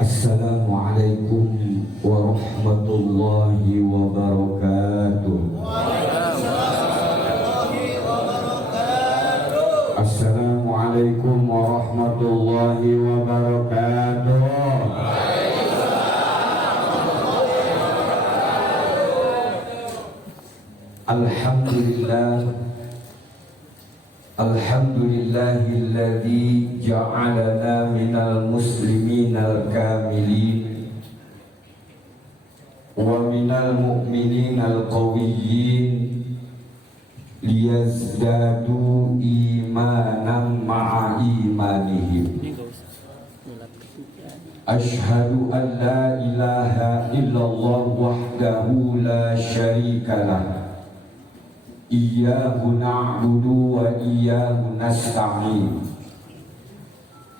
Assalamualaikum warahmatullahi wabarakatuh. Assalamualaikum warahmatullahi wabarakatuh. Alhamdulillah. Alhamdulillahilladzi ja'alana minal musliminal kamilin wa minal mu'mininal qawiyyin liyazdadu imanan ma'a imanihim. Ashhadu an la ilaha illallah wahdahu la syarikalah. Iyyahu na'budu wa iyyahu nasta'in.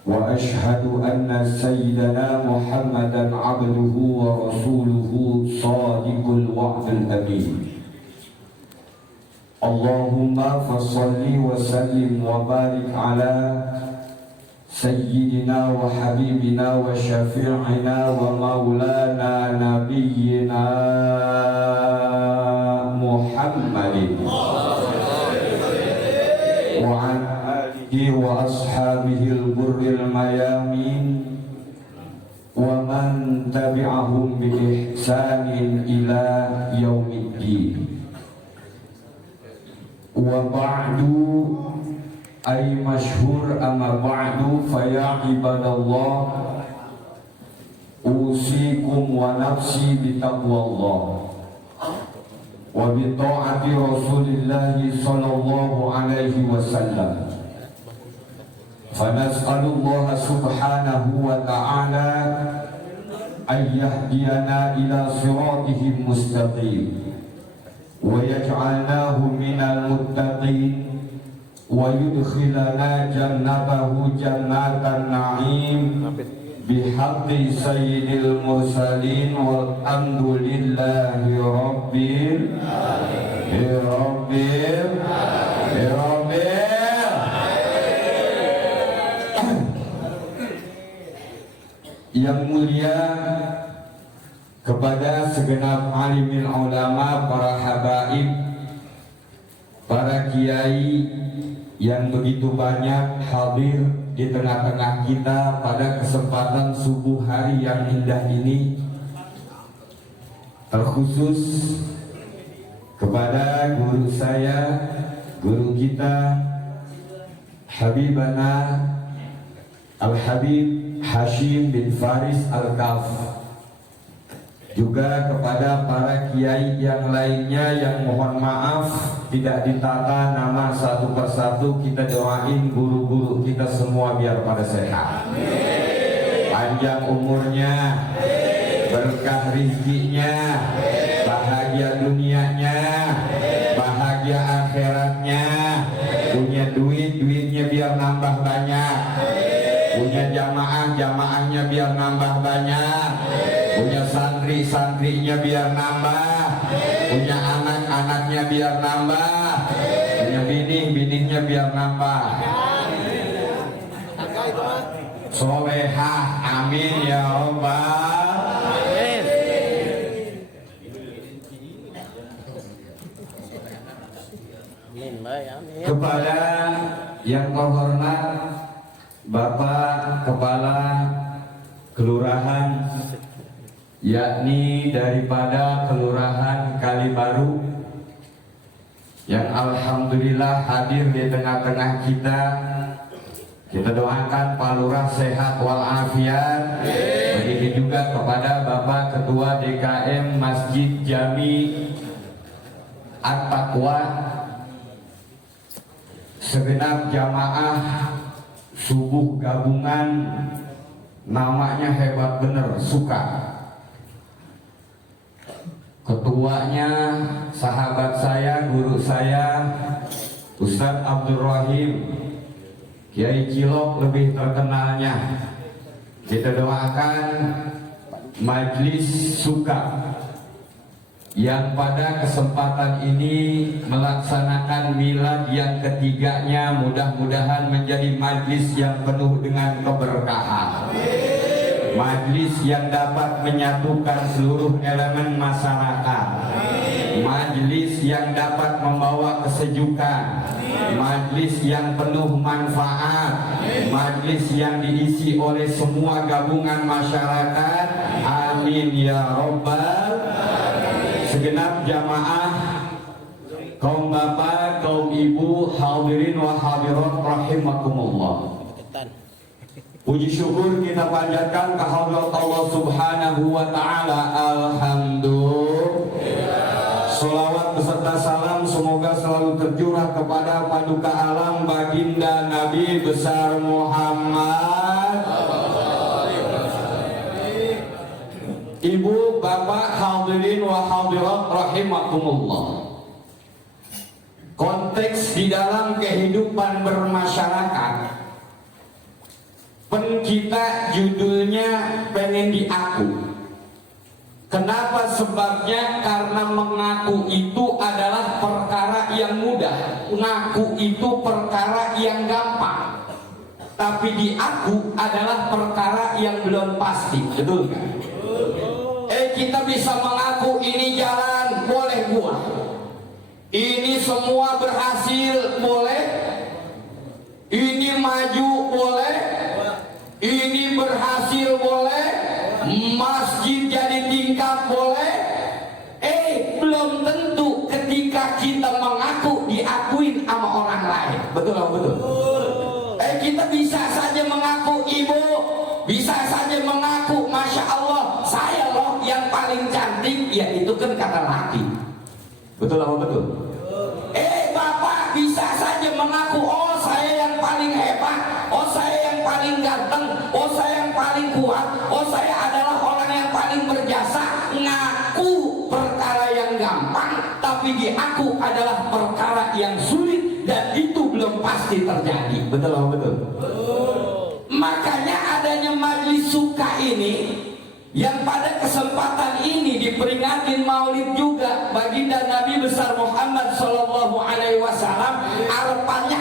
Wa ashhadu anna sayyidana Muhammadan abduhu wa rasuluhu shadiqul wa'dil amin. Allahumma fassalli wa sallim wa barik ala sayyidina wa habibina wa syafi'ina wa maulana nabiyyina Muhammadin wa ala alihi wa ashabihil burril mayamin wa man tabi'ahum bi ihsanin ila yaumiddin. Wa ba'du ay masyhur amma ba'du fa ya ibadallah usikum wa nafsi bi taqwallah wa bi ta'ati Rasulillah sallallahu alaihi wasallam. Fa nas'alullah subhanahu wa ta'ala ay yahdiyana ila siratihim mustaqim wa yaj'alnahu minal muttaqin wa yudkhilana jannatahu jannatan na'im bihaqqi sayyidil mursalin walhamdulillahi rabbil Yang mulia kepada segenap alimil ulama, para habaib, para kiai yang begitu banyak hadir di tengah-tengah kita pada kesempatan subuh hari yang indah ini, terkhusus kepada guru saya, guru kita Habibana Al-Habib Hashim bin Faris Al-Kaf, juga kepada para kiai yang lainnya yang mohon maaf tidak ditata nama satu persatu. Kita doain guru-guru kita semua biar pada sehat, panjang umurnya, berkah rezekinya, bahagia dunianya, bahagia akhiratnya, punya duitnya biar nambah banyak, punya jamaahnya biar nambah banyak, punya santrinya biar nambah, punya anak-anaknya biar nambah, punya bini-bininya biar nambah, solehah, amin ya Rabbal. Kepada yang terhormat Bapak Kepala Kelurahan, yakni daripada Kelurahan Kalibaru, yang alhamdulillah hadir di tengah-tengah kita. Kita doakan Pak Lurah sehat walafiat. Begitu juga kepada Bapak Ketua DKM Masjid Jami At-Taqwa, segenap jamaah subuh gabungan, namanya hebat bener, suka. Ketuanya sahabat saya, guru saya, Ustadz Abdul Rahim Kiai Cilok lebih terkenalnya. Kita doakan Majelis Suka yang pada kesempatan ini melaksanakan milad yang ketiganya, mudah-mudahan menjadi majlis yang penuh dengan keberkahan. Majelis yang dapat menyatukan seluruh elemen masyarakat, majelis yang dapat membawa kesejukan, majelis yang penuh manfaat, majelis yang diisi oleh semua gabungan masyarakat. Amin ya robbal. Segenap jamaah, kaum bapak, kaum ibu, hadirin wa hadirat rahimakumullah. Puji syukur kita panjatkan ke hadrat Allah Subhanahu wa taala. Alhamdulillah. Sholawat beserta salam semoga selalu tercurah kepada paduka alam baginda Nabi besar Muhammad. Ibu, bapak, hadirin wa hadirat rahimakumullah. Konteks di dalam kehidupan bermasyarakat, kita judulnya pengen diaku. Kenapa? Sebabnya karena mengaku itu adalah perkara yang mudah, ngaku itu perkara yang gampang, tapi diaku adalah perkara yang belum pasti. Betul kan? Kita bisa mengaku ini jalan, boleh buat. Ini semua berhasil, boleh. Ini maju, boleh. Ini berhasil, boleh. Masjid jadi tingkat, boleh. Belum tentu ketika kita mengaku diakuin sama orang lain. Betul atau betul? Kita bisa saja mengaku ibu, bisa saja mengaku masya Allah saya loh yang paling cantik, ya itu kan kata laki. Betul atau betul? Bapak bisa saja mengaku oh saya yang paling hebat, oh saya yang paling ganteng, oh saya yang paling kuat, oh saya adalah orang yang paling berjasa. Ngaku perkara yang gampang, tapi diaku adalah perkara yang sulit dan itu belum pasti terjadi. Betul atau betul? Makanya adanya majelis suka ini, yang pada kesempatan ini diperingatin maulid juga baginda Nabi besar Muhammad sallallahu alaihi wasallam. Harapannya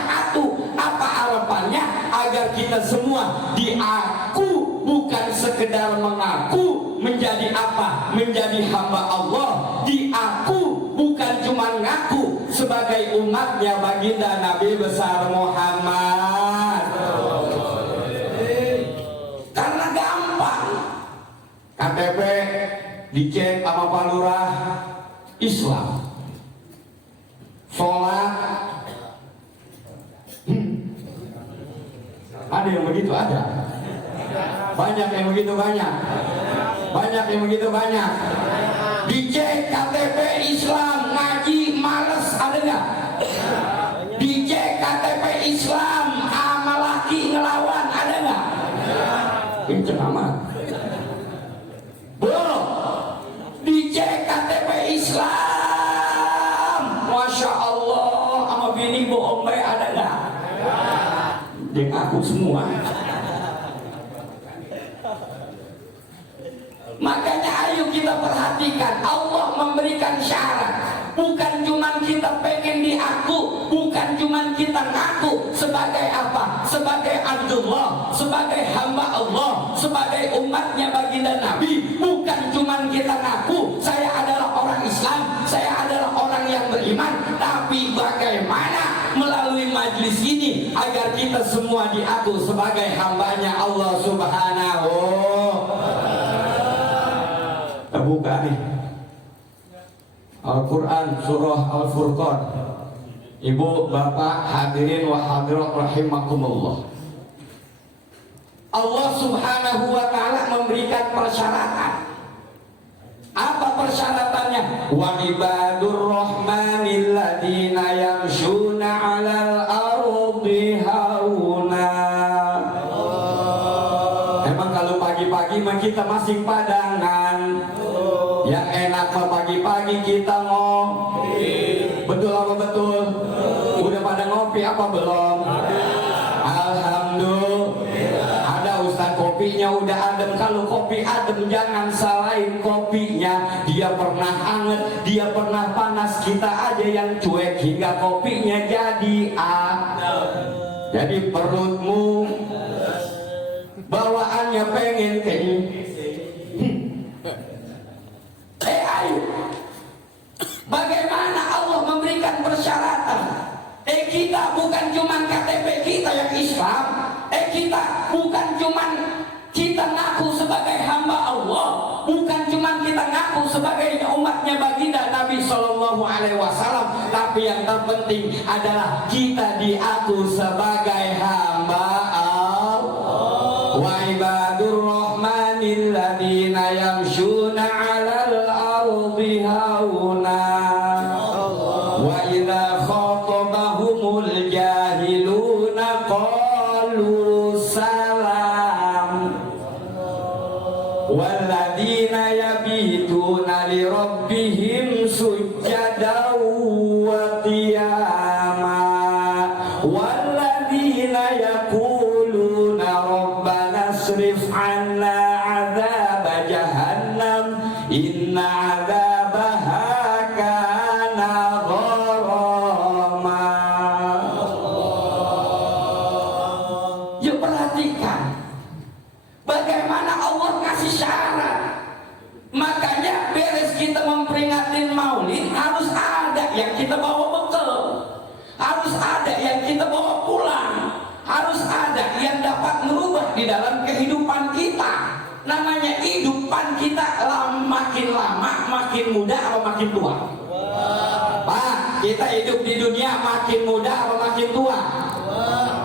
apa harapannya? Agar kita semua diaku, bukan sekedar mengaku menjadi apa? Menjadi hamba Allah. Diaku bukan cuma ngaku sebagai umatnya baginda Nabi besar Muhammad. Karena gampang. KTP dicek sama Pak Lurah, Islam, sholat, ada yang begitu, ada banyak yang begitu, banyak yang begitu, banyak. Dicek KTP Islam, ngaji males, ada nggak? Dicek KTP Islam, sama laki ngelawan, ada nggak? Kenceng amat. Belum. Dicek KTP Islam, masya Allah, sama bini bohong baik, ada nggak? Dia ngaku semua. Makanya ayo kita perhatikan, Allah memberikan syarat. Bukan cuma kita pengen diaku, bukan cuma kita ngaku sebagai apa? Sebagai Abdullah, sebagai hamba Allah, sebagai umatnya baginda Nabi. Bukan cuma kita ngaku saya adalah orang Islam, saya adalah orang yang beriman, tapi bagaimana melalui majelis ini agar kita semua diaku sebagai hambanya Allah Subhanahu. Terbuka nih Al-Quran surah Al-Furqan. Ibu, bapak, hadirin wa hadirat rahimakumullah. Allah Subhanahu wa ta'ala memberikan persyaratan. Apa persyaratannya? Wa ibadur rahmanil ladina yamshuna 'alal ardi hauna. Emang kalau pagi-pagi mah kita masih padangan. Yang enak mah pagi-pagi kita ngopi. Betul apa betul? Udah pada ngopi apa belum? Alhamdulillah. Ada ustaz kopinya udah adem. Kalau kopi adem jangan salahin kopinya. Dia pernah anget, dia pernah panas. Kita aja yang cuek hingga kopinya jadi jadi perutmu bawaannya pengen kencing. mengaku sebagai umatnya baginda Nabi Shallallahu Alaihi Wasallam, tapi yang terpenting adalah kita diaku sebagai hamba Allah. Wa ibadur rahmanil ladina yamshuna 'alal ardi hauna wa idza khatabahumul jahiluna qalu salam walladzina yabituna li rabbihim sujjadan wa qiyama walladzina yaquluna rabbana asrif 'anna 'adzaba jahannam inna 'adzabaha kana gharama. Yuk perhatikan bagaimana Allah kasih syarat. Makanya beres kita memperingatin maulid harus ada yang kita bawa bekal, harus ada yang kita bawa pulang, harus ada yang dapat merubah di dalam kehidupan kita. Namanya hidupan kita makin lama makin muda atau makin tua? Pak, kita hidup di dunia makin muda atau makin tua?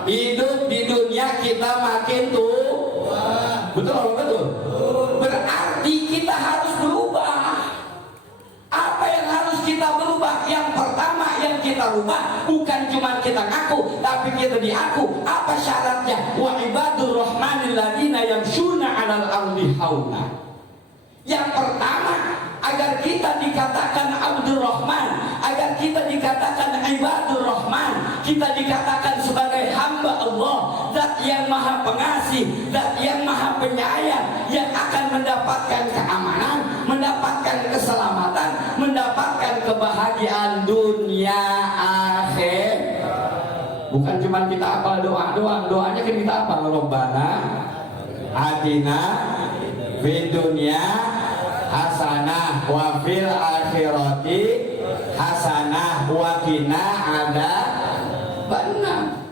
Hidup di dunia kita makin tua. Betul atau betul? Berarti kita harus berubah. Apa yang harus kita berubah? Yang pertama yang kita rubah bukan cuma kita ngaku, tapi kita diaku. Apa syaratnya? Wa ibadur rahmanil ladina yamshuna 'alal ardi hauna. Yang pertama, agar kita dikatakan Abdur Rahman, agar kita dikatakan Ibadur Rahman, kita dikatakan sebagai hamba Allah, Zat yang maha pengasih, Zat yang maha penyayang, yang akan mendapatkan keamanan, mendapatkan keselamatan, mendapatkan kebahagiaan dunia akhir. Bukan cuma kita hafal doa doang, doanya kan kita hafal Rabbana atina fid dunya hasanah wa fil akhirati hasanah wa qina adzabannar.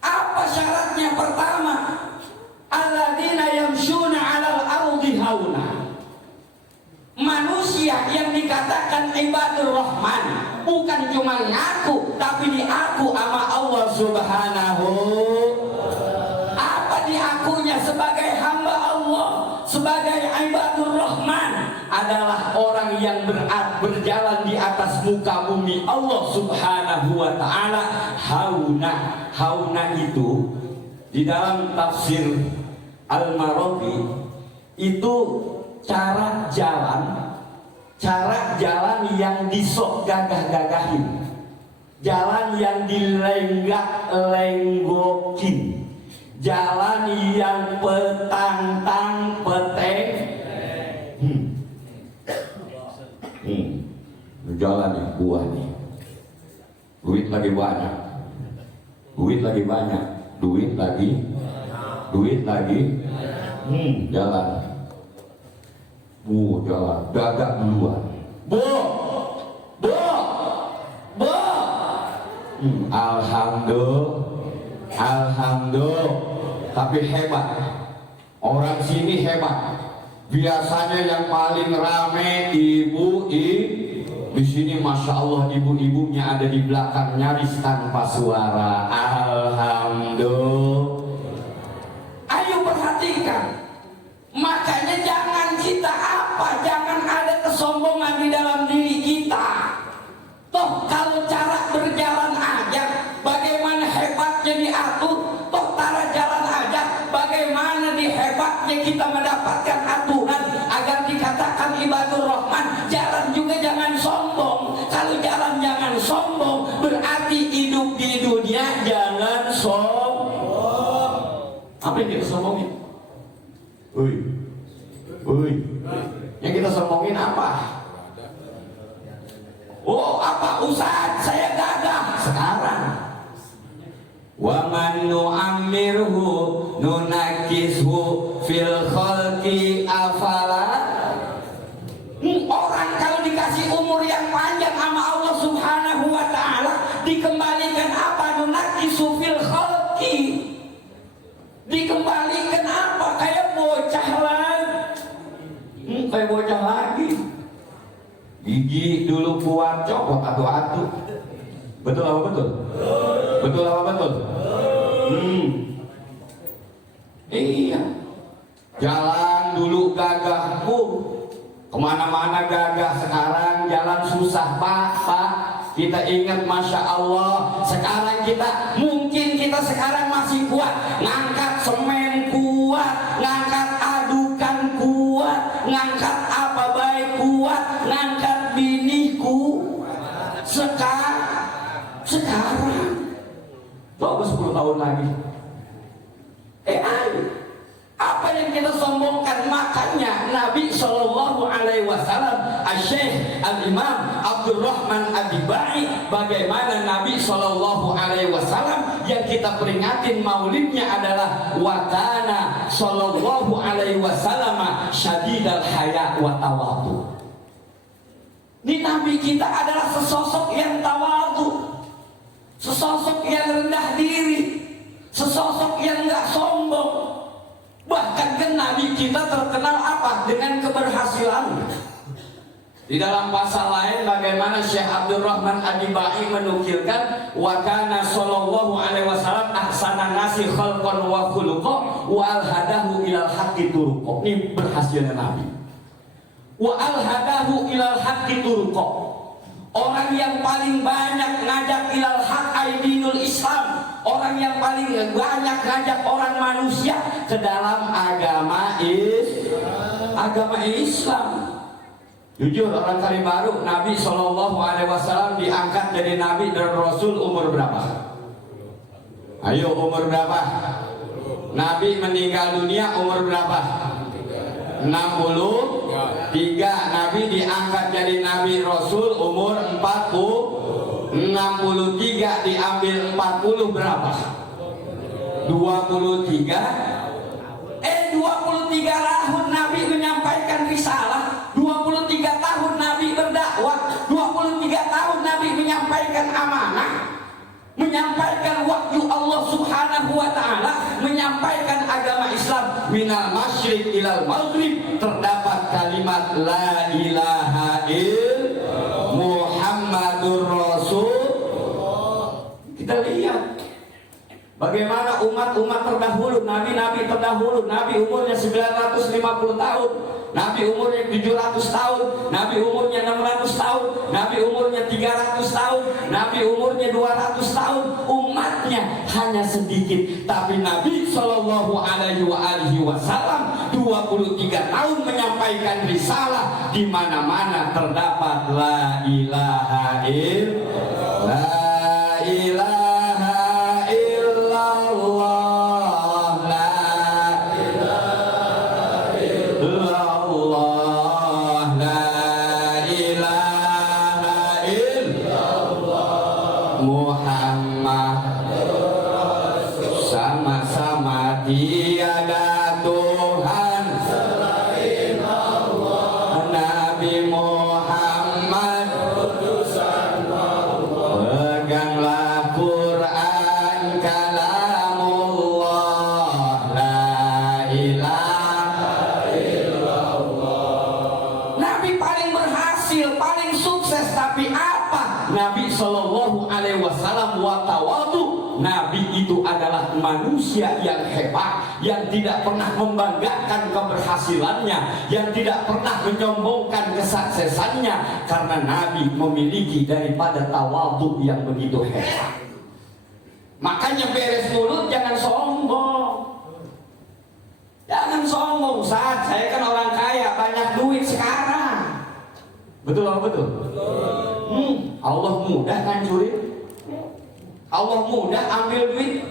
Apa syaratnya? Pertama, alladzina yamshuna 'alal ardi hauna. Manusia yang dikatakan ibadur rahman bukan cuma ngaku, tapi diaku sama Allah Subhanahu. Apa diakunya? Sebagai hamba Allah, sebagai ibadur rahman, adalah orang yang berjalan di atas muka bumi Allah Subhanahu wa ta'ala hauna. Hauna itu di dalam tafsir Al-Marabi itu cara jalan yang disok gagah-gagahin, jalan yang dilenggak-lenggokin, jalan yang petang-tang peteng. Jalan nih, buah nih, duit lagi banyak, jalan, jalan, gagak duluan, alhamdulillah, tapi hebat, orang sini hebat. Biasanya yang paling rame di sini, masya Allah, ibu-ibunya ada di belakang nyaris tanpa suara. Alhamdulillah. Ayo perhatikan. Makanya jangan kita jangan ada kesombongan di dalam diri kita. Toh kalau cara berjalan aja, bagaimana hebatnya diatur. Toh cara jalan aja, bagaimana hebatnya kita mendapatkan aturan agar dikatakan ibadur rahman. Jalan juga jangan sombong. Kalau jalan jangan sombong, berarti hidup di dunia jangan sombong. Apa yang kita sombongin? Yang kita sombongin apa? Apa Ustaz, saya gagah sekarang. Wa man nu'ammirhu nunakishu fil khalqi afala. Orang kalau dikasih umur yang panjang sama Allah Subhanahu wa ta'ala, dikembalikan apa? Nunakisu fil khalqi, dikembalikan apa? Kayak bocah lagi. kayak bocah lagi. Gigi dulu kuat, copot atu-atu. Betul apa betul? Betul apa betul? Iya. Jalan dulu gagah, kemana-mana gagah. Sekarang jalan susah, Pak. Kita ingat, Masya Allah, sekarang mungkin kita sekarang masih kuat, ngangkat semen kuat, ngangkat adukan kuat, ngangkat apa baik kuat, ngangkat bini kuat. Sekarang coba 10 tahun lagi, apa yang kita sombongkan? Makanya Nabi Shallallahu Alaihi Wasallam, Syekh Al-Imam Abdurrahman Ad-Dibai, bagaimana Nabi Shallallahu Alaihi Wasallam yang kita peringatin maulidnya adalah wakana Shallallahu Alaihi Wasallam syadidal haya wa tawadhu. Ini Nabi kita adalah sesosok yang tawadhu, sesosok yang rendah diri, sesosok yang nggak sombong. Bahkan kan Nabi kita terkenal apa? Dengan keberhasilan. Di dalam pasal lain bagaimana Syekh Abdurrahman Ad-Dibai menukilkan wa kana sallallahu alaihi wasallam ahsanan nasi khalqan wa khuluqan wa alhadahu ilal haqqi turuqa. Ini berhasilnya Nabi. Wa alhadahu ilal haqqi turuqa. Orang yang paling banyak ngajak ilal haq aidinul Islam, orang yang paling banyak ngajak orang manusia ke dalam agama Islam. Jujur, orang kali baru Nabi Shallallahu Alaihi Wasallam diangkat jadi Nabi dan Rasul umur berapa? Ayo, umur berapa? Nabi meninggal dunia umur berapa? 63. Nabi diangkat jadi Nabi Rasul umur 40. 63 diambil 40 berapa? 23. 23 tahun Nabi menyampaikan risalah, 23 tahun Nabi berdakwah, 23 tahun Nabi menyampaikan amanah, menyampaikan wahyu Allah Subhanahu wa taala, menyampaikan agama Islam minal masyriq ilal maghrib. Terdapat kalimat la ilaha illallah Muhammadur Rasul. Kita lihat bagaimana umat-umat terdahulu, nabi-nabi terdahulu. Nabi umurnya 950 tahun, Nabi umurnya 700 tahun, Nabi umurnya 600 tahun, Nabi umurnya 300 tahun, Nabi umurnya 200 tahun. Umatnya hanya sedikit, tapi Nabi Shallallahu Alaihi Wasallam 23 tahun menyampaikan risalah. Di mana-mana terdapat la ilaha illallah, la ilaha illallah, la ilaha illallah, la ilaha illallah Muhammad sama-sama tiada Tuhan selain Allah, Nabi Muhammad utusan Allah. Peganglah Quran kalamullah, la ilaha illallah. Nabi paling berhasil, paling sukses, tapi apa? Nabi Shallallahu Alaihi Wasallam wa tawadhu. Nabi itu adalah manusia yang hebat, yang tidak pernah membanggakan keberhasilannya, yang tidak pernah menyombongkan kesuksesannya, karena Nabi memiliki daripada tawadhu yang begitu hebat. Makanya beres mulut jangan sombong. Jangan sombong, Ustaz, saya kan orang kaya, banyak duit sekarang. Betul apa betul? Allah mudah ngancurin, Allah mudah ambil duit,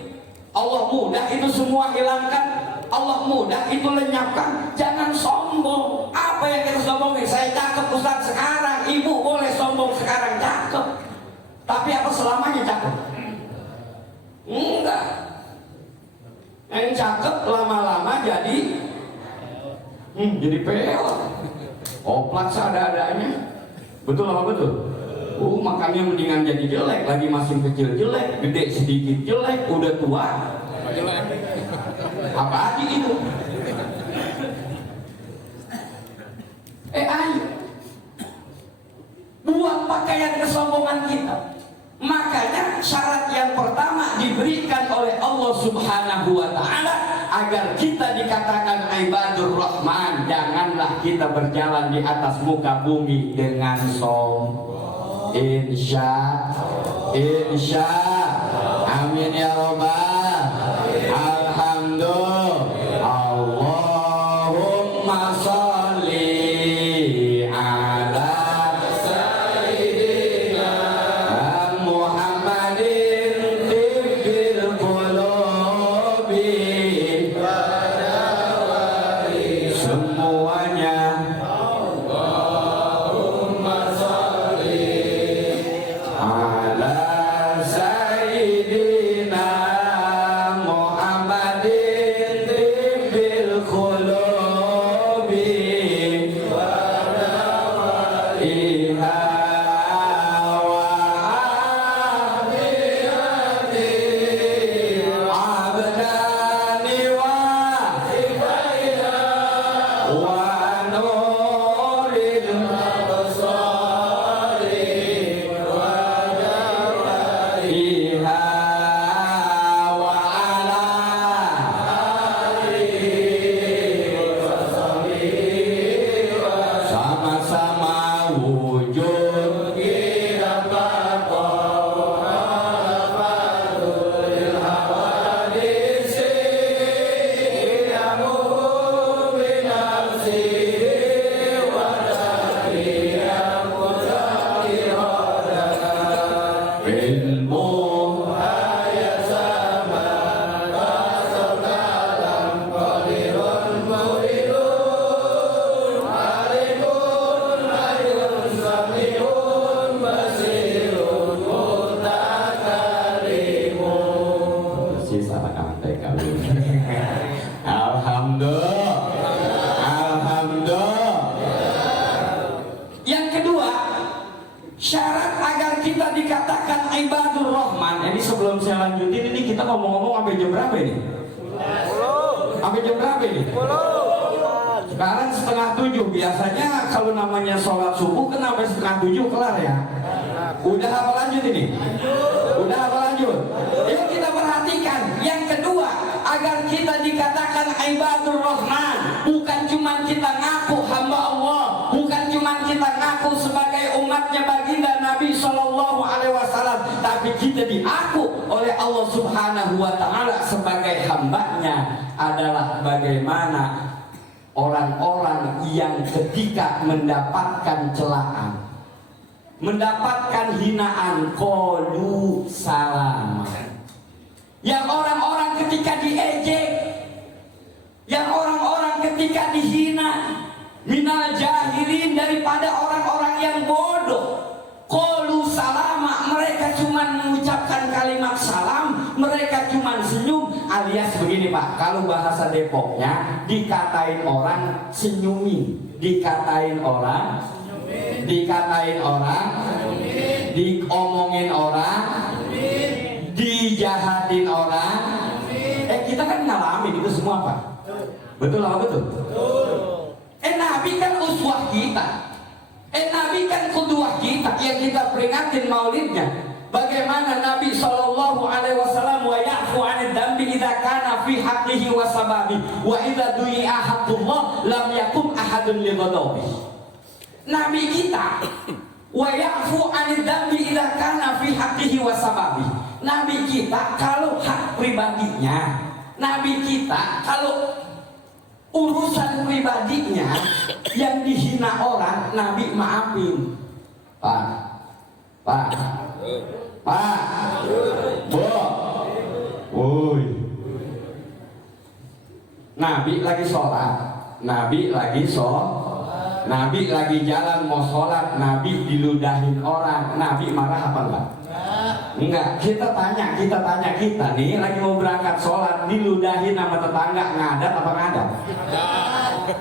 Allah mudah itu semua hilangkan, Allah mudah itu lenyapkan. Jangan sombong. Apa yang kita sombongin? Saya cakep Ustaz sekarang, ibu boleh sombong sekarang cakep, tapi apa selamanya cakep? Enggak. Yang cakep lama-lama jadi peot, oplak seadanya. Betul apa betul? Makanya mendingan jadi jelek, lagi masih kecil jelek, gede sedikit jelek, udah tua jelek. Apa aja itu? Ayo buang pakaian kesombongan kita. Makanya syarat yang pertama diberikan oleh Allah Subhanahu wa Ta'ala agar kita dikatakan ibadur rahman. Janganlah kita berjalan di atas muka bumi dengan sombong. Insya amin ya rabbal alhamdulillah. Allahumma sholli ala sayyidina Muhammadin tibbil qulubi semuanya. Allahumma sholli ala sayyidina Muhammadin tibbil qulubi iha wa abiyati abdani wa hikayya wa nuril absari wa jawaiha wa ala alihi wa sahbihi sama-sama wujud kita Alhamdulillah. Alhamdulillah. Yang kedua, syarat agar kita dikatakan ibadur rahman. Ini sebelum saya lanjutin, ini kita ngomong-ngomong sampai jam berapa ini? Sampai jam berapa ini? Sekarang 6:30. Biasanya kalau namanya sholat subuh kan sampai 6:30 kelar ya. Udah apa lanjut ini? Udah apa lanjut? Yuk kita perhatikan. Yang kedua, agar kita dikatakan ibadur rahman, bukan cuma kita ngaku hamba Allah, bukan cuma kita ngaku sebagai umatnya baginda Nabi Shallallahu Alaihi Wasallam, tapi kita diaku oleh Allah Subhanahu Wa Taala sebagai hambanya adalah bagaimana orang-orang yang ketika mendapatkan celaan, mendapatkan hinaan, qalu salam. Yang orang-orang ketika diejek, yang orang-orang ketika dihina, minal jahilin, daripada orang-orang yang bodoh, qalu salama, mereka cuma mengucapkan kalimat salam, mereka cuma senyum. Alias begini Pak, kalau bahasa Depoknya dikatain orang senyumin, dikatain orang diomongin orang, dijahatin orang. Kita kan ngalamin itu semua Pak. Betul apa betul? Nabi kan uswah kita. Nabi kan qudwah kita yang kita peringatin maulidnya. Bagaimana Nabi Shallallahu Alaihi Wasallam wa ya'fu 'anid dambi idza kana fi haqqihi wa sababi wa idza du'i'a haqqullah lam yakum ahadun li ghadabi. Nabi kita wa ya'fu 'anid dambi idza kana fi haqqihi wa sababi. Nabi kita kalau hak pribadinya, Nabi kita kalau urusan pribadinya yang dihina orang, Nabi maafin. Pak, Bu, woi. Nabi lagi sholat, Nabi lagi jalan mau sholat, Nabi diludahin orang, Nabi marah apa enggak? Enggak. Kita tanya kita nih lagi mau berangkat sholat, diludahin sama tetangga, ngadat apa ngadat?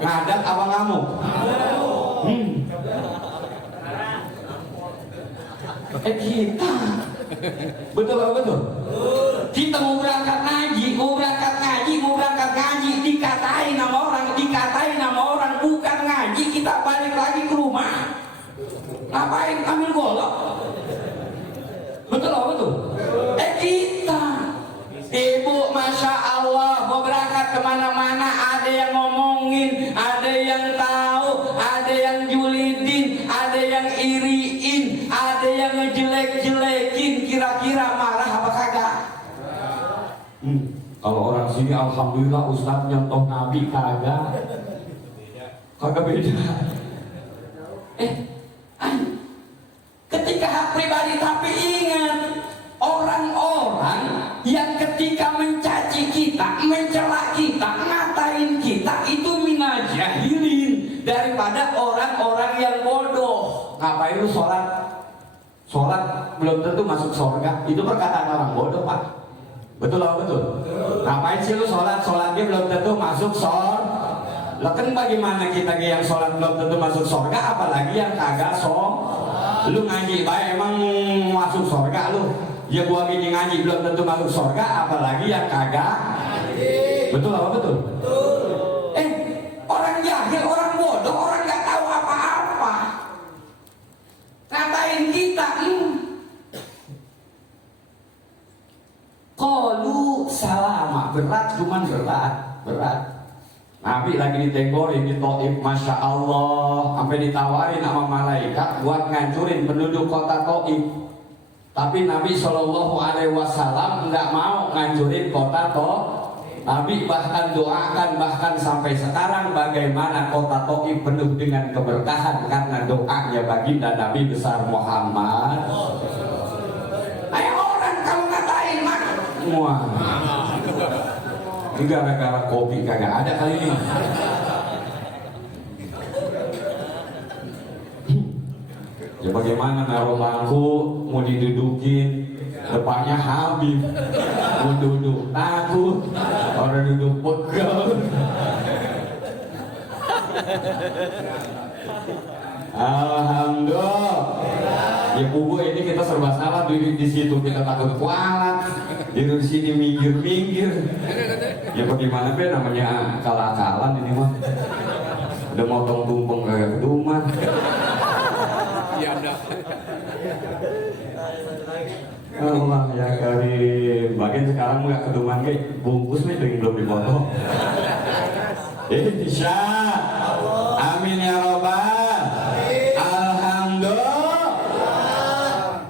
Ngadat apa ngamuk? Kita betul apa betul? Kita mau berangkat ngaji, dikatain nama orang, bukan ngaji, kita balik lagi ngapain ambil golok? Betul apa betul? Kita ibu Masya Allah mau berangkat kemana-mana, ada yang ngomongin, ada yang tahu, ada yang julidin, ada yang iriin, ada yang ngejelek-jelekin. Kira-kira marah apa kagak? Kalau orang sini alhamdulillah Ustadz nyontoh Nabi kagak beda. Ketika hak pribadi, tapi ingat orang-orang yang ketika mencaci kita, mencela kita, ngatain kita itu minajahilin, daripada orang-orang yang bodoh. Ngapain lu sholat? Sholat belum tentu masuk surga. Itu perkataan orang bodoh, Pak. Betul apa betul? Ngapain sih lu sholat? Sholatnya belum tentu masuk surga. Lah kan bagaimana kita yang sholat belum tentu masuk surga, apalagi yang kagak lu ngaji baik emang masuk surga lu. Ya gua gini ngaji belum tentu masuk surga, apalagi yang kagak. Betul apa betul? Orang jahil, orang bodoh, orang nggak tahu apa-apa ngatain kita. Qalu salama, berat, cuman berat. Nabi lagi ditegorin di Taif, Masya Allah, sampai ditawarin sama malaikat buat ngancurin penduduk kota Taif. Tapi Nabi SAW nggak mau ngancurin kota Taif. Nabi bahkan doakan, bahkan sampai sekarang bagaimana kota Taif penuh dengan keberkahan karena doanya baginda Nabi besar Muhammad. Ayo orang kamu ngatain mak semua. Ini gara-gara kopi kagak ada kali ini. Ya bagaimana naruh bangku mau didudukin, depannya Habib, mau duduk takut, orang duduk pegel. Alhamdulillah. Ya bubu ini kita serba salah, duduk di situ kita takut kualat, duduk di sini minggir. Ya bagaimana be, namanya kalah-kalan ini mah. Udah motong tumpeng kayak keduman. Iya dah. Allah ya karim. Bagian sekarang nggak keduman ge, bungkus nih belum dipotong. Insya Allah. Amin ya robbal. Alhamdulillah.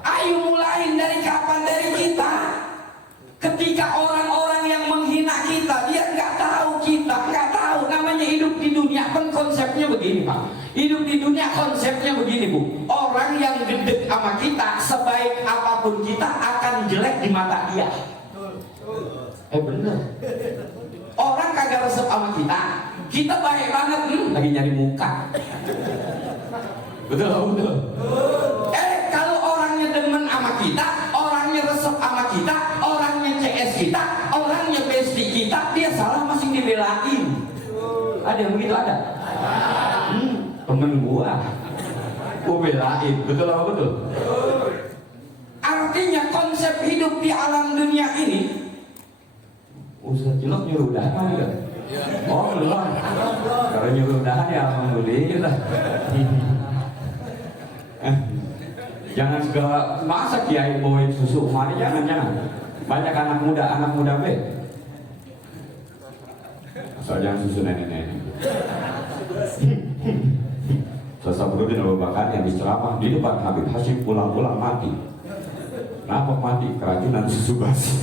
Ayo mulain dari kapan? Dari kita. Ketika orang-orang yang menghina kita, dia nggak tahu kita, nggak tahu namanya hidup di dunia. Kan konsepnya begini Pak. Hidup di dunia konsepnya begini Bu. Orang yang gede sama kita, sebaik apapun kita akan jelek di mata dia. Bener. Orang kagak resep sama kita baik banget, lagi nyari muka. Betul. Kalau orangnya demen sama kita, orangnya resep sama kita, orangnya CS kita, orangnya bestie kita, dia salah masih dibelain. Ada yang begitu ada? Temen gua belain, betul apa betul? Artinya konsep hidup di alam dunia ini, Ustaz Cilok nyuruh dana enggak? Oh belum. Kalau nyuruh dana ya alhamdulillah. Jangan segala masa kiai bawain susu kemari, jangan. Banyak anak muda be. Asal jangan susu nenek-nenek. Sasabrudin Al-Bakari yang diceramah di depan Habib Hashim pulang-pulang mati. Kenapa mati? Keracunan susu basi.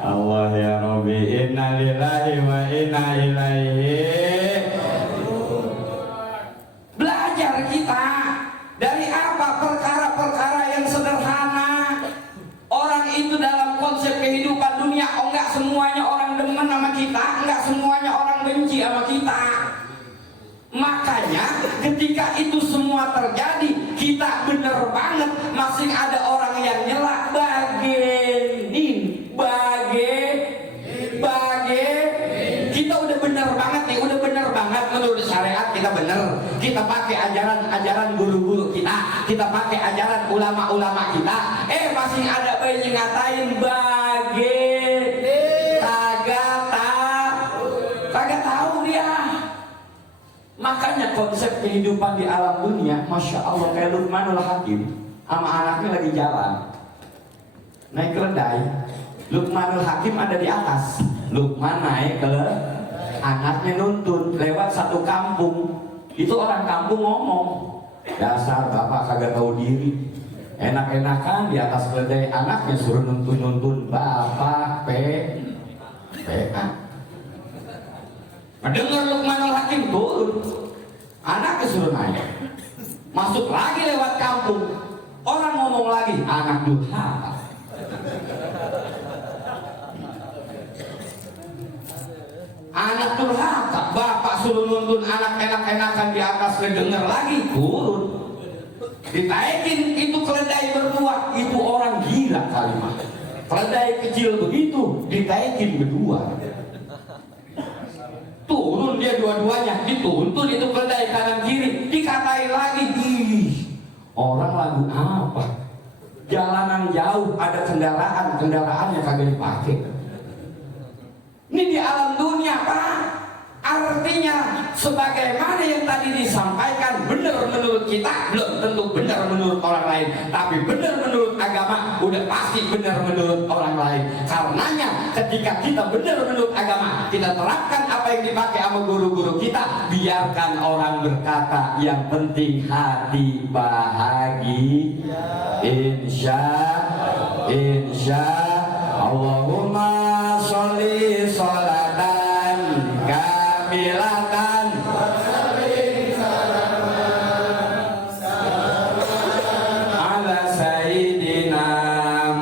Allah ya Rabbi, inna lillahi wa inna ilaihi. Belajar kita dari apa? Perkara-perkara yang sederhana. Orang itu dalam konsep kehidupan dunia, enggak semuanya orang demen sama kita, enggak semuanya orang benci sama kita. Makanya ketika itu semua terjadi, kita bener banget masih ada orang yang nyela kita udah bener banget nih, udah bener banget menurut syariat kita bener. Kita pakai ajaran guru-guru kita pakai ajaran ulama-ulama kita. Masih ada bayi yang ngatain kagak tahu dia. Makanya konsep kehidupan di alam dunia, Masya Allah, kayak Luqmanul Hakim sama anaknya lagi jalan naik keledai. Luqmanul Hakim ada di atas, Luqman naik ke anaknya nuntun lewat satu kampung. Itu orang kampung ngomong, dasar bapak kagak tahu diri, enak-enakan di atas keledai, anaknya suruh nuntun bapak PA. Mendengar Luqmanul Hakim turun, anaknya suruh naik, masuk lagi lewat kampung, orang ngomong lagi, anak durhaka. Anak durhaka, bapak suruh nuntun anak enak-enakan di atas, kedenger lagi turun, ditaikin itu keledai berdua. Itu orang gila kalimat. Keledai kecil begitu ditaikin berdua, turun dia dua-duanya, dituntun itu keledai kanan kiri, dikatai lagi. Ih, orang lagu apa? Jalanan jauh ada kendaraannya kagak dipakai. Ini di alam dunia, Pak. Artinya sebagaimana yang tadi disampaikan, benar menurut kita belum tentu benar menurut orang lain, tapi benar menurut agama udah pasti benar menurut orang lain. Karenanya ketika kita benar menurut agama, kita terapkan apa yang dipakai sama guru-guru kita. Biarkan orang berkata, yang penting hati bahagia. Insya Allahumma sholli sholatan kamilatan ala sayyidina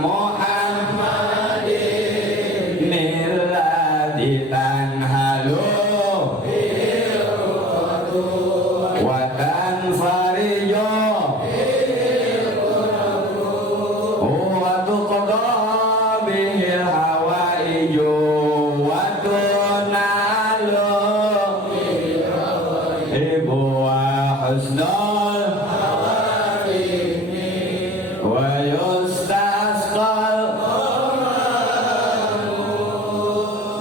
Muhammadin milladhi tanhalu wa tanfarijo wa tuqda bihil hawaijo wa tunalu ibu wa husnul wa yustasqal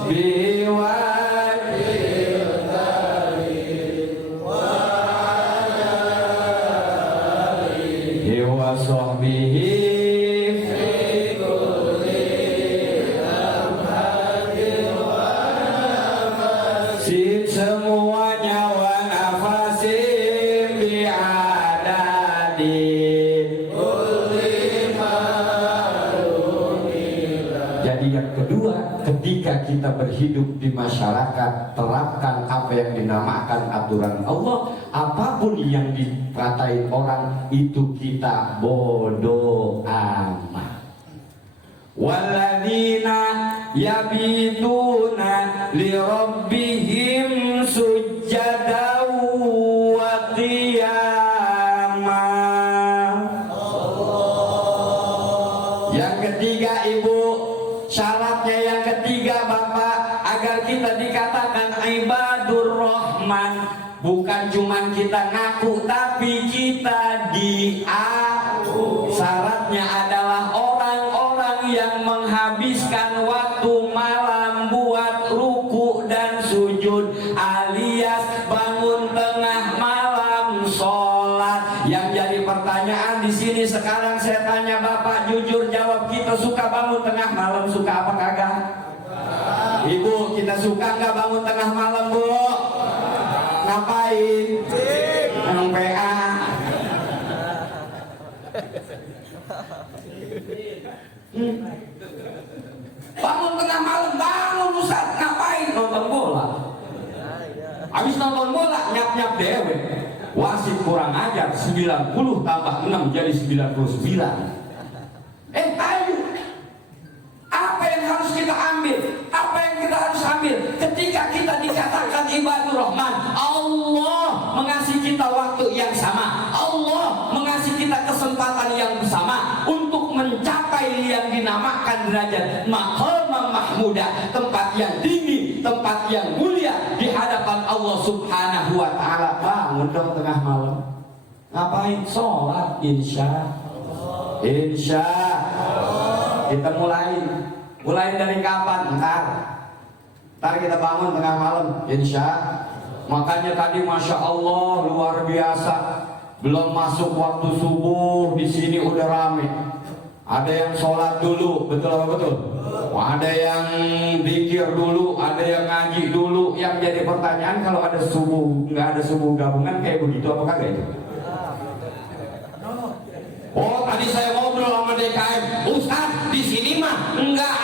biwajhil wa sahbihi semuanya wa nafasim bi'adadi. Jadi yang kedua, ketika kita berhidup di masyarakat, terapkan apa yang dinamakan aturan Allah. Apapun yang dikatain orang itu kita bodoh amat. Walladzina yabituna lirabbihim sujjadaw wa qiyama. Yang ketiga Ibu, syaratnya yang ketiga Bapak, agar kita dikatakan ibadur rahman, bukan cuman kita ngaku tapi kita diaku. Syaratnya adalah orang-orang yang menghabiskan waktu malam buat ruku dan sujud, alias bangun tengah malam sholat. Yang jadi pertanyaan di sini sekarang saya tanya Bapak, jujur jawab, kita suka bangun tengah malam, suka apa kagak? Ibu, kita suka nggak bangun tengah malam, Bu? Ngapain? Nang PA. Bangun tengah malam, bangun Ustaz, ngapain? Nonton bola. Habis nonton bola, nyap-nyap dewe. Wasit kurang ajar, 90 tambah 6 jadi 99. Ayo, apa yang harus kita ambil? Apa yang kita harus ambil ketika kita dikatakan ibadur rahman? Allah mengasihi kita waktu yang sama, Allah mengasihi kita kesempatan yang sama untuk mencapai yang dinamakan derajat maqamah mahmudah, tempat yang tinggi, tempat yang mulia di hadapan Allah Subhanahu wa taala. Bangun dong tengah malam. Ngapain? Sholat. Insya kita mulai dari kapan? Ntar kita bangun tengah malam. Insya Makanya tadi masya Allah luar biasa. Belum masuk waktu subuh di sini udah rame. Ada yang sholat dulu, betul apa betul? Ada yang zikir dulu, ada yang ngaji dulu. Yang jadi pertanyaan kalau ada subuh, nggak ada subuh gabungan kayak begitu apa kagak itu? Oh tadi saya ngobrol sama DKM, Ustaz di sini mah nggak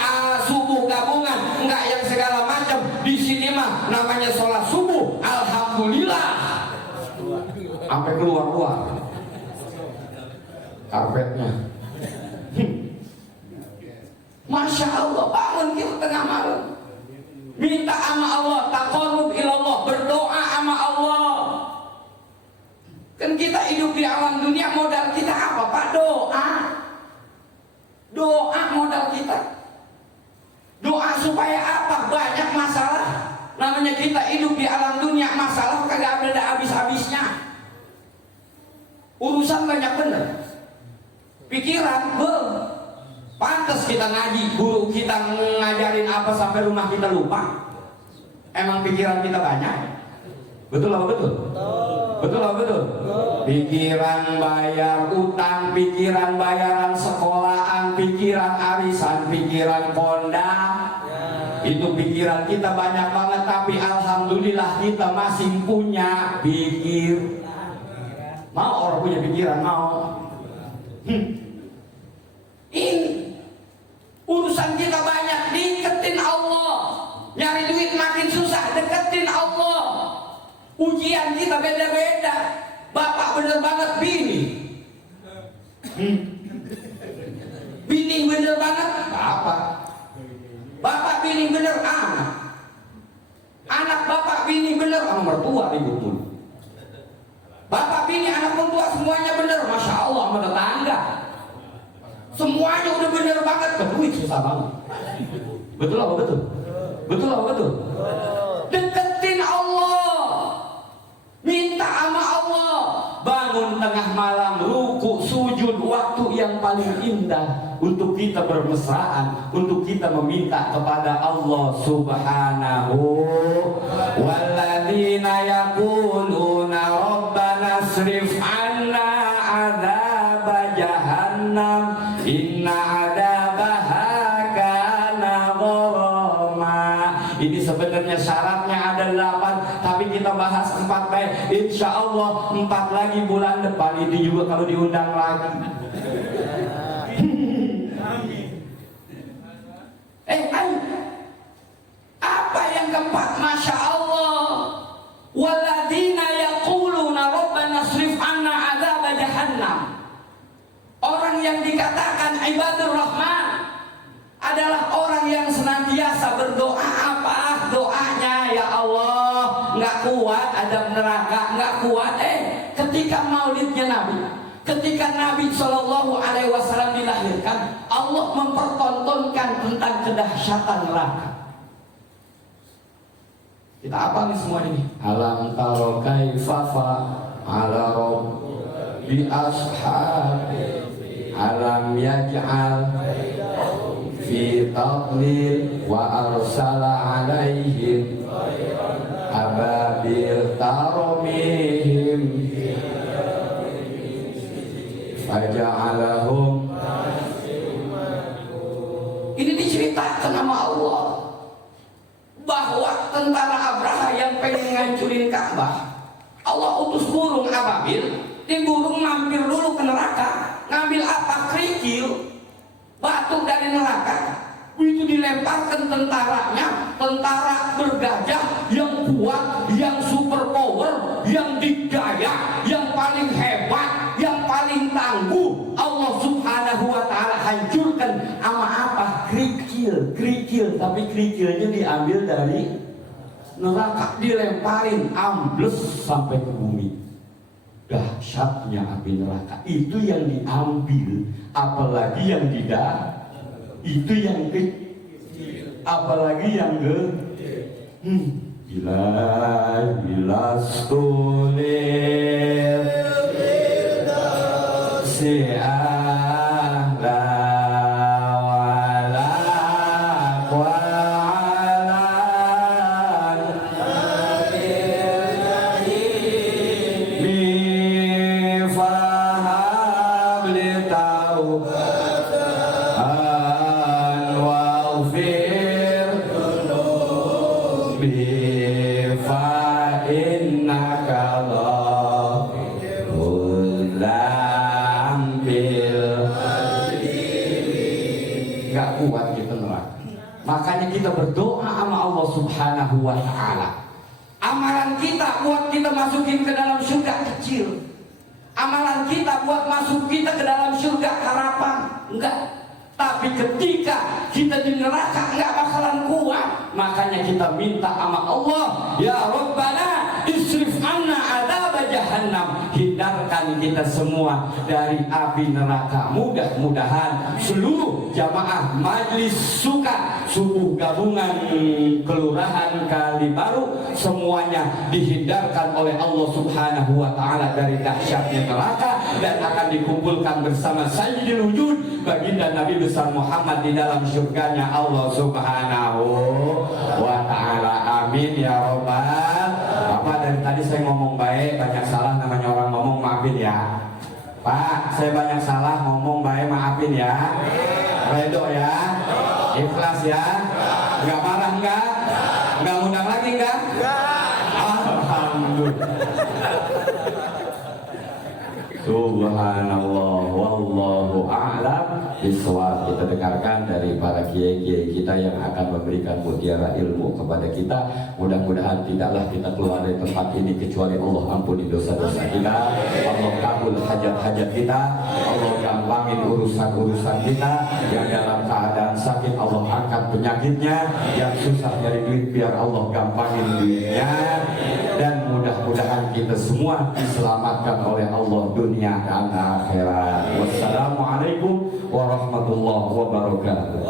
subuh gabungan, nggak yang segala macam. Di sini mah namanya sholat subuh, alhamdulillah. Sampai keluar karpetnya. Masya Allah, bangun kita tengah malam, minta sama Allah, taqarrub ilallah, berdoa sama Allah. Kan kita hidup di alam dunia, modal kita apa Pak? Doa. Doa modal kita. Doa supaya apa? Banyak masalah. Namanya kita hidup di alam dunia, masalah kagak ada habis-habisnya. Urusan banyak bener. Pikiran, pantas kita ngaji, guru kita ngajarin apa sampai rumah kita lupa. Emang pikiran kita banyak? Betul apa betul? Betul apa betul? Pikiran bayar utang, pikiran bayaran sekolahan, pikiran arisan, pikiran kondang. Itu pikiran kita banyak banget, tapi alhamdulillah kita masih punya pikir. Mau orang punya pikiran, mau. Ini urusan kita banyak, deketin Allah. Nyari duit makin susah, deketin Allah. Ujian kita beda-beda. Bapak bener banget bini. Bini bener banget bapak. Bapak bini bener anak. Anak bapak bini bener sama mertua ibu pun. Bapak bini anak mertua semuanya bener, masya Allah sama tetangga. Semuanya udah bener banget, ke duit susah banget. Betul apa betul? Betul apa betul? Deketin Allah, minta sama Allah. Bangun tengah malam, ruku, sujud, waktu yang paling indah untuk kita bermesraan, untuk kita meminta kepada Allah Subhanahu. Walladzina yaquluna rabbana asrif anna adzaba jahannam inna adzabaha kana gharama. Ini sebenarnya syaratnya ada 8, tapi kita bahas 4 baik. Insya Allah 4 lagi bulan depan itu juga kalau diundang lagi. Ayo. Apa yang keempat? Masya Allah. Walladzina yaquluna rabbana asrif anna adzaba jahannam. Orang yang dikatakan ibadur rahman adalah orang yang senantiasa berdoa. Apa doanya? Ya Allah, nggak kuat adab neraka, nggak kuat. Ketika maulidnya Nabi, ketika Nabi SAW dilahirkan, Allah mempertontonkan tentang kedahsyatan neraka. Kita apa nih semua ini? Alam taro kaifa ala rabbi ashabi alam yaj'al fi tadlil wa arsala alaihim ababil tarmihim faja'alahum. Ini diceritakan sama Allah bahwa tentara Abraha yang pengen ngancurin Ka'bah, Allah utus burung ababil. Di burung mampir dulu ke neraka, ngambil apa? Kerikil, batu dari neraka. Itu dilemparkan tentaranya, tentara bergajah yang kuat, yang super power, yang dikdaya, yang paling hebat, yang paling tangguh. Allah Subhanahu wa ta'ala hancurkan sama apa? Kerikil, kerikil, tapi kerikilnya diambil dari neraka, dilemparin, ambles sampai ke bumi. Dahsyatnya api neraka itu yang diambil, apalagi yang tidak, itu yang kecil, apalagi yang bila stulir si'ala wala qalan innaka ghafurul dzambil. Gak kuat kita neraka. Makanya kita berdoa sama Allah Subhanahu wa ta'ala. Amalan kita buat kita masukin ke dalam surga kecil. Amalan kita buat masuk kita ke dalam surga harapan enggak. Tapi ketika kita di neraka enggak bakalan kuat. Makanya kita minta sama Allah, ya Rabbana isrif anna adzab jahannam. Hindarkan kita semua dari api neraka. Mudah-mudahan seluruh jamaah Majlis Suka Subuh Gabungan Kelurahan Kalibaru semuanya dihindarkan oleh Allah Subhanahu wa ta'ala dari dahsyatnya neraka, dan akan dikumpulkan bersama Sayyidil Wujud baginda Nabi besar Muhammad di dalam surganya Allah Subhanahu wa ta'ala. Amin ya Rabbal. Bapak, dari tadi saya ngomong baik, banyak salah, namanya orang ngomong, maafin ya Pak. Saya banyak salah ngomong baik, maafin ya. Redo ya, ikhlas ya, nggak marah nggak ngundang lagi nggak? Alhamdulillah. Subhanallah, wallahu a'lam bishawab. Kita dengarkan dari para kiai-kiai kita yang akan memberikan mutiara ilmu kepada kita. Mudah-mudahan tidaklah kita keluar dari tempat ini kecuali Allah ampuni dosa-dosa kita, Allah kabul hajat-hajat kita, Allah gampangin urusan-urusan kita. Yang dalam keadaan sakit Allah angkat penyakitnya, yang susah nyari duit biar Allah gampangin duitnya. Dan mudah-mudahan kita semua diselamatkan oleh Allah dunia dan akhirat. Wassalamualaikum warahmatullahi wabarakatuh.